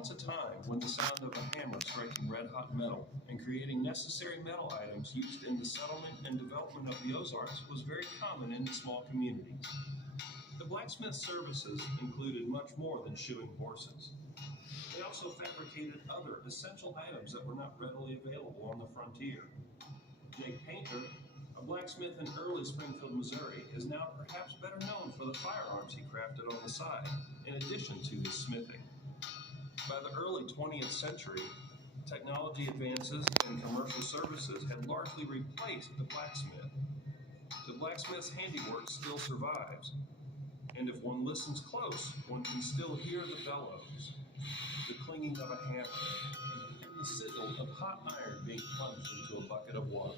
once a time when the sound of a hammer striking red-hot metal and creating necessary metal items used in the settlement and development of the Ozarks was very common in the small communities. The blacksmith services included much more than shoeing horses. They also fabricated other essential items that were not readily available on the frontier. Jake Painter, a blacksmith in early Springfield, Missouri, is now perhaps better known for the firearms he crafted on the side, in addition to his smithing. By the early 20th century, technology advances and commercial services had largely replaced the blacksmith. The blacksmith's handiwork still survives, and if one listens close, one can still hear the bellows, the clanging of a hammer, and the sizzle of hot iron being plunged into a bucket of water.